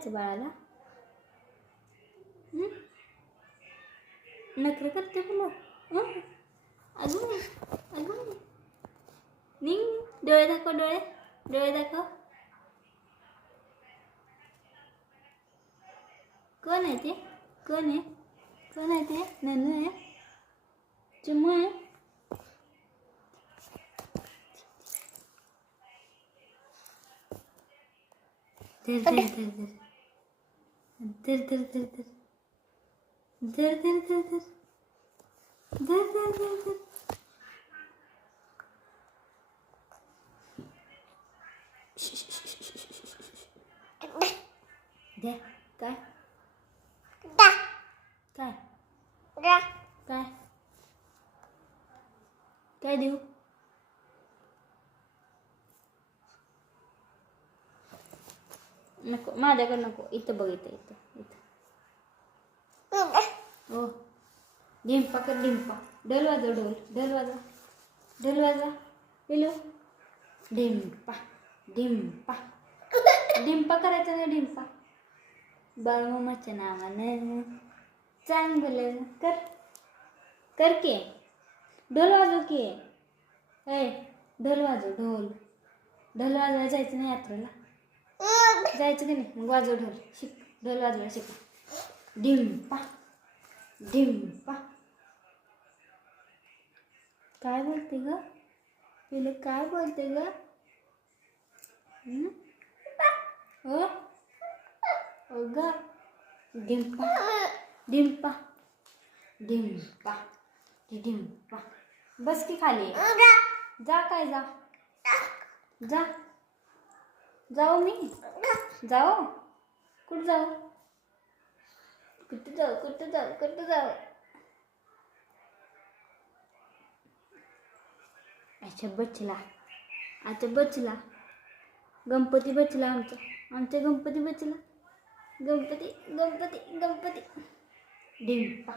द्यायचं बाळाला? नखरे करते तुला? अजून अजून निंग. डोळे दाखव, डोळे डोळे दाखव. कोण आहे ते? कोण आहे? कोण आहे ते? नन्नू आहे? चिमू आहे? धर धर धर धर धर धर धर धर धर धर धर धर धर धर धर धर. घ्या. काय काय काय काय देऊ? नको, माझ्याकडे नको. इथं बघ, इथं इथं इथं. हो. डिंपा कर, डिंपा. ढोल वाजव, ढोल ढोल वाजव, ढोल वाजवा पिलू. डिंपा डिंपा डिंपा करायचं ना, डिंपा. बाळूमामाच्या नावानं चांगलं कर. कर की. ढोल वाजव की. ए, ढोल वाजव. ढोल ढोल वाजवायला जायचं नाही यात्रेला? जायचं की नाही? मग वाजव ढोल. शिक, ढोल वाजवायला शिक. डिंपा डिंपा. काय बोलते ग पिलू? काय बोलते ग? हो हो ग. डिंपा डिंपा डिंपा डिंपा. बस की खाली. जा. काय जा? जा. जाऊ मी? जाऊ? कुठं जाऊ? कुठं जाऊ? कुठं जाऊ? कुठं जाऊ? अच्छा बचला. अच्छा बचला. गणपती बचला आमचा. आमचा गणपती बचला. गणपती गणपती गणपती. डिंपा